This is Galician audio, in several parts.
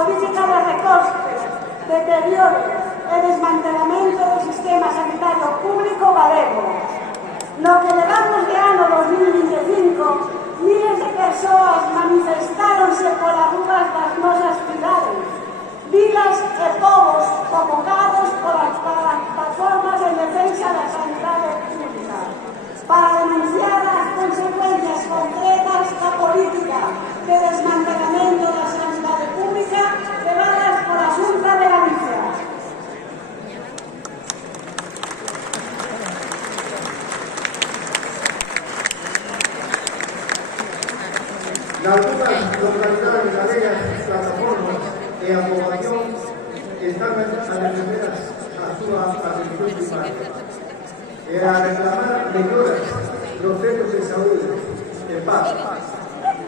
política de recortes, deterioro e desmantelamento do sistema sanitario público galego. No que levamos de ano 2025, miles de persoas manifestáronse polas rúas das nosas cidades, vilas e povos convocados polas plataformas en defensa da sanidade pública, para denunciar as consecuencias concretas da política de desmantelamento da sanidade pública levadas pola Xunta de Galicia. Nalgunhas localidades galegas, plataformas e a poboación están a defender a súa atención primaria e a reclamar melloras nos centros de saúde e paz,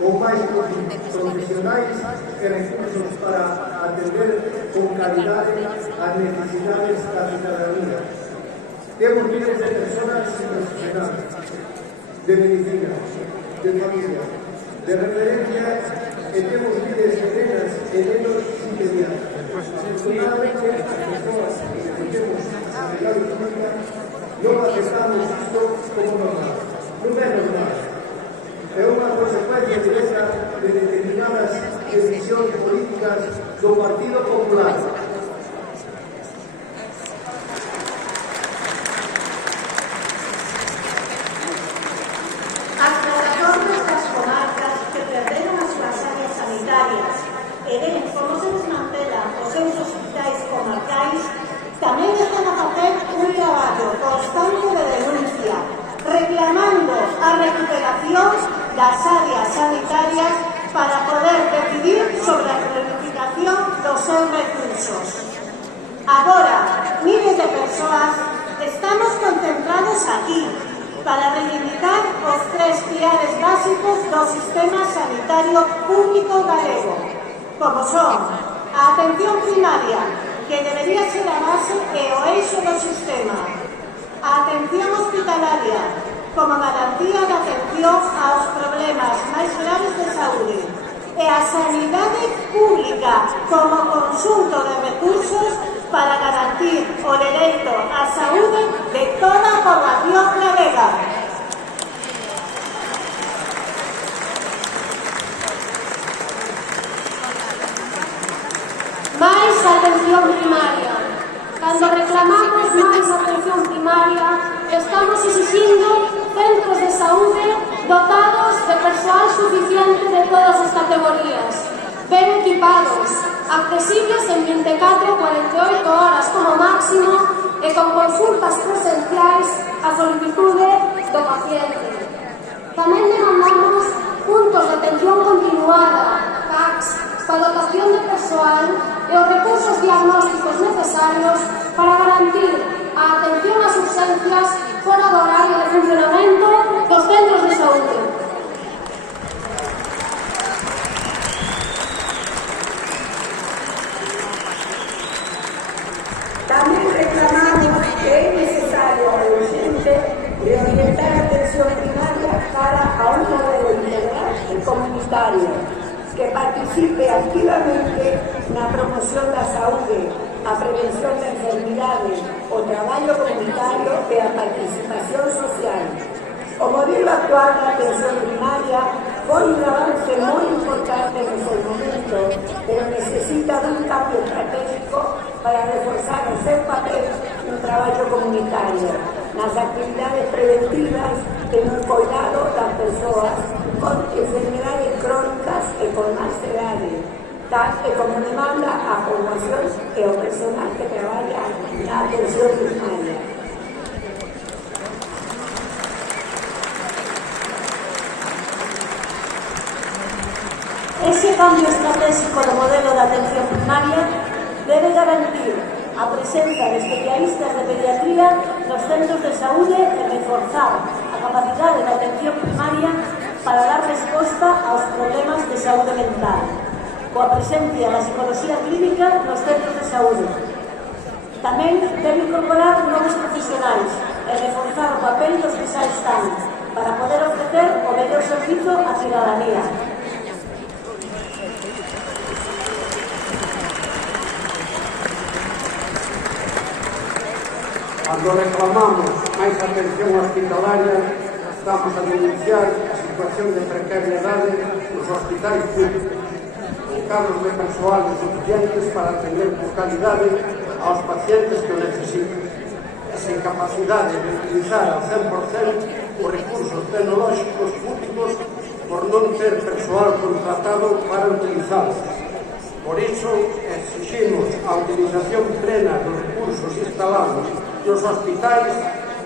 ou máis profesionais e recursos para atender con calidade as necesidades da cidadanía. Temos miles de personas profesionales, de medicina, de familia, de referencia, e temos miles de nenas e nenos sin pediatras. Afortunadamente, as persoas que defendemos a sanidade pública non aceptamos isto como normal. Non é normal. É unha consecuencia directa de determinadas decisións políticas do Partido Popular. As plataformas das comarcas que perderon as súas áreas sanitarias e ven como se desmantelan os seus hospitais comarcais tamén están a facer un traballo constante de denuncia, reclamando a recuperación das áreas sanitarias para poder decidir sobre a planificación dos seus recursos. Agora, miles de persoas estamos concentrados aquí para reivindicar os 3 pilares básicos do sistema sanitario público galego, como son a atención primaria, que debería ser a base e o eixo do sistema, a atención hospitalaria, como garantía de atención aos problemas máis graves de saúde, e a sanidade pública como conxunto de recursos para garantir o dereito á saúde de toda a poboación galega. Máis atención primaria. Cando reclamamos máis atención primaria, estamos exigindo centros de saúde dotados de persoal suficiente de todas as categorías, ben equipados, accesibles en 24 ou 48 horas como máximo e con consultas presenciais a solicitude do paciente. Tamén demandamos puntos de atención continuada, PACs, para dotación de persoal e os recursos diagnósticos necesarios para garantir a atención ás urxencias fora do horario de funcionamento dos centros de saúde. Tamén reclamamos que é necesario e urgente reorientar a atención primaria cara a un modelo integral e comunitario que participe activamente na promoción da saúde, a prevención da enfermidade, o traballo comunitario e a participación social. O modelo actual da atención primaria foi un avance moi importante no seu momento, pero necesita dun cambio estratégico para reforzar o seu papel no traballo comunitario, nas actividades preventivas e no cuidado das persoas con enfermedades crónicas e con máis idade, tal e como demanda a poboación e o personal que traballa na atención primaria. Ese cambio estratégico do modelo de atención primaria debe garantir a presenza de especialistas de pediatría nos centros de saúde e reforzar a capacidade de atención primaria para dar resposta aos problemas de saúde mental, coa presencia da psicología clínica nos centros de saúde. Tamén debe incorporar novos profesionais e reforzar o papel dos que xa están para poder ofrecer o mellor servizo á cidadanía. Cando reclamamos máis atención hospitalaria, estamos a denunciar a situación de precariedade nos hospitais públicos, con cargos de persoal insuficientes para atender con calidade aos pacientes que o necesitan, e sen capacidade de utilizar ao 100% os recursos tecnolóxicos públicos por non ter persoal contratado para utilizalos. Por iso, exigimos a utilización plena dos recursos instalados nos hospitais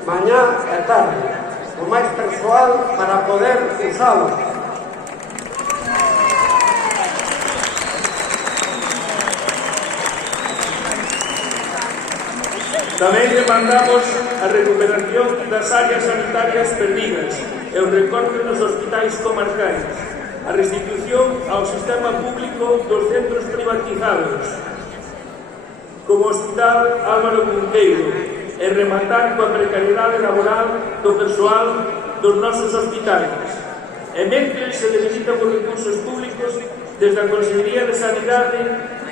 mañá e tarde, con máis persoal para poder usalos. Tamén demandamos a recuperación das áreas sanitarias perdidas e o recorte nos hospitais comarcais, a restitución ao sistema público dos centros privatizados, como o Hospital Álvaro Cunqueiro, e rematar coa precariedade laboral do persoal dos nosos hospitais. E mentre se debilitan os recursos públicos, desde a Consellería de Sanidade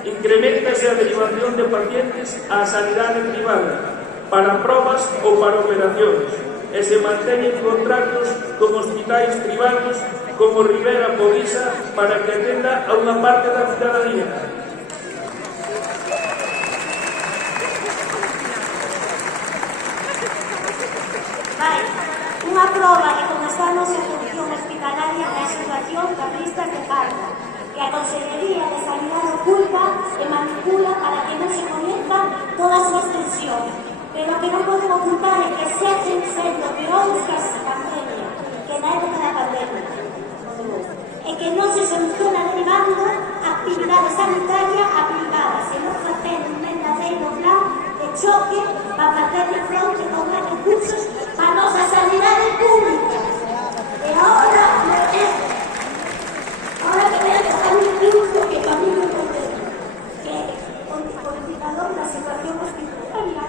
incrementase a derivación de pacientes á sanidade privada para probas ou para operacións, e se manteñen contratos con hospitais privados como Rivera Povisa para que atenda a unha parte da cidadanía. Unha proba de como estamos en atención hospitalaria na situación das listas de carga, que a Consellería de Sanidade oculta e manipula para que non se coñezan toda a súa extensión. Pero que non poden ocultar é que seguen sendo peores que a pandemia, que na época da pandemia. E que non se soluciona derivando a actividade sanitaria a privada, senón facendo un verdadeiro plan de choque para facer de fronte con máis recursos para a nosa sanidade pública. E ahora que voy a tocar un punto que para mí me parece que o indicador da situación hospitalaria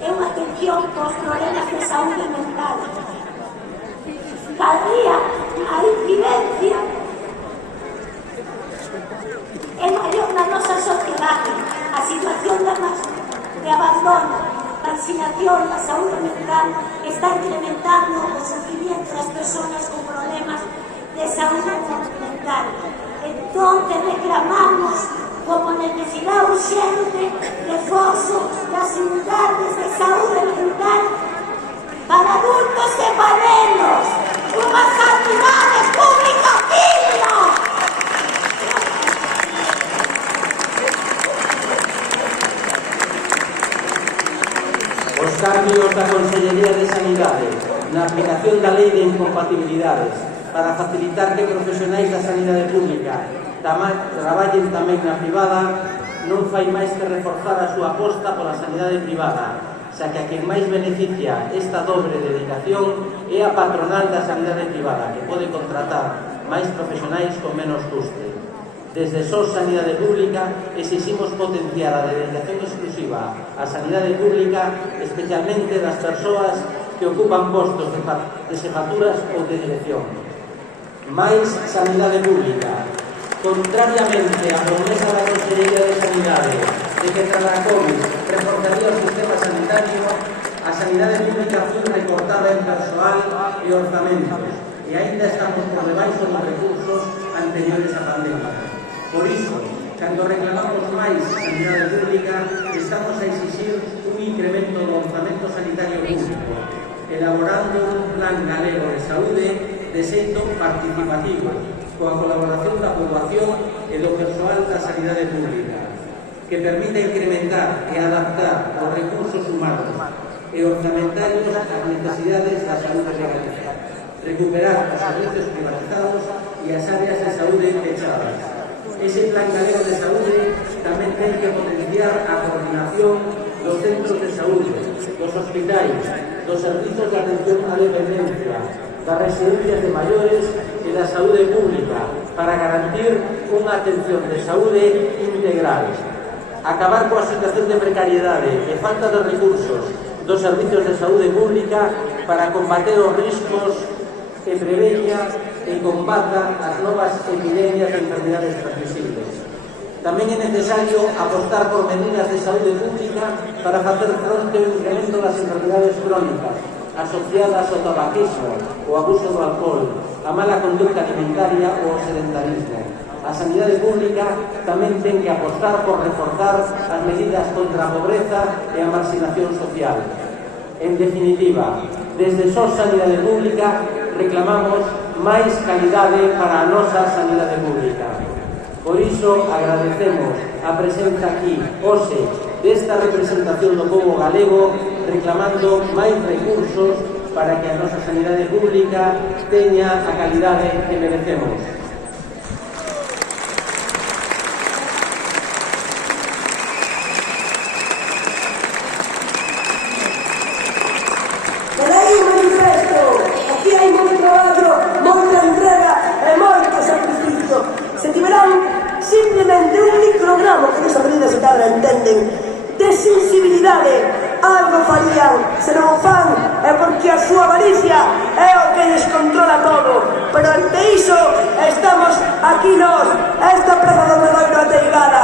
é unha atención cos problemas de saúde mental. Cada día a incidencia é maior na nosa sociedade. A situación de abandono, vaccinación, a saúde mental está incrementando o sufrimiento das persoas con problemas de saúde mental. Entonces reclamamos como necesidade urgente reforzo das unidades de saúde mental para adultos e panelos, unha sanidade pública digna. Os cambios da Consellería de Sanidade na aplicación da Lei de Incompatibilidades para facilitar que profesionais da sanidade pública traballen tamén na privada non fai máis que reforzar a súa aposta pola sanidade privada, xa que a quen máis beneficia esta dobre dedicación é a patronal da sanidade privada, que pode contratar máis profesionais con menos custe. Desde SOS Sanidade Pública exiximos potenciar a dedicación exclusiva á sanidade pública, especialmente das persoas que ocupan postos de xefaturas ou de dirección. máis sanidade pública. Contrariamente á promesa da Consellería de Sanidade de que tras a COVID reforzaría o sistema sanitario, a sanidade pública foi recortada en persoal e orzamentos e aínda estamos por debaixo dos recursos anteriores á pandemia. Por iso, cando reclamamos máis sanidade pública, estamos a exixir un incremento do orzamento sanitario público, elaborando un plan galego de saúde de xeito participativo, coa colaboración da poboación e do persoal da sanidade pública, que permita incrementar e adaptar os recursos humanos e orzamentarios ás necesidades da saúde de Galicia, recuperar os servicios privatizados e as áreas de saúde pechadas. Ese plan galego de saúde tamén ten que potenciar a coordinación dos centros de saúde, dos hospitais, dos servizos de atención á dependencia, das residencias de maiores e da saúde pública para garantir unha atención de saúde integral. Acabar coa situación de precariedade e falta de recursos dos servizos de saúde pública para combater os riscos que preveña e combata as novas epidemias de enfermedades transmisibles. Tamén é necesario apostar por medidas de saúde pública para facer fronte ao incremento das enfermedades crónicas asociadas ao tabaquismo, o abuso do alcohol, a mala conducta alimentaria ou o sedentarismo. A sanidade pública tamén ten que apostar por reforzar as medidas contra a pobreza e a marxinación social. En definitiva, desde SOS Sanidade Pública reclamamos máis calidade para a nosa sanidade pública. Por iso agradecemos a presenza aquí, hoxe, desta representación do povo galego reclamando máis recursos para que a nosa sanidade pública teña a calidade que merecemos. Daí o manifesto, aquí hai moito traballo, moita entrega e moito sacrificio. Se tiverán simplemente un microgramo, que nesa medida se cadra entenden, de sensibilidade, algo farían. Se non o fan é porque a súa avaricia é o que descontrola todo. Pero ante iso estamos aquí nós, esta praza do Obradoiro ateigada.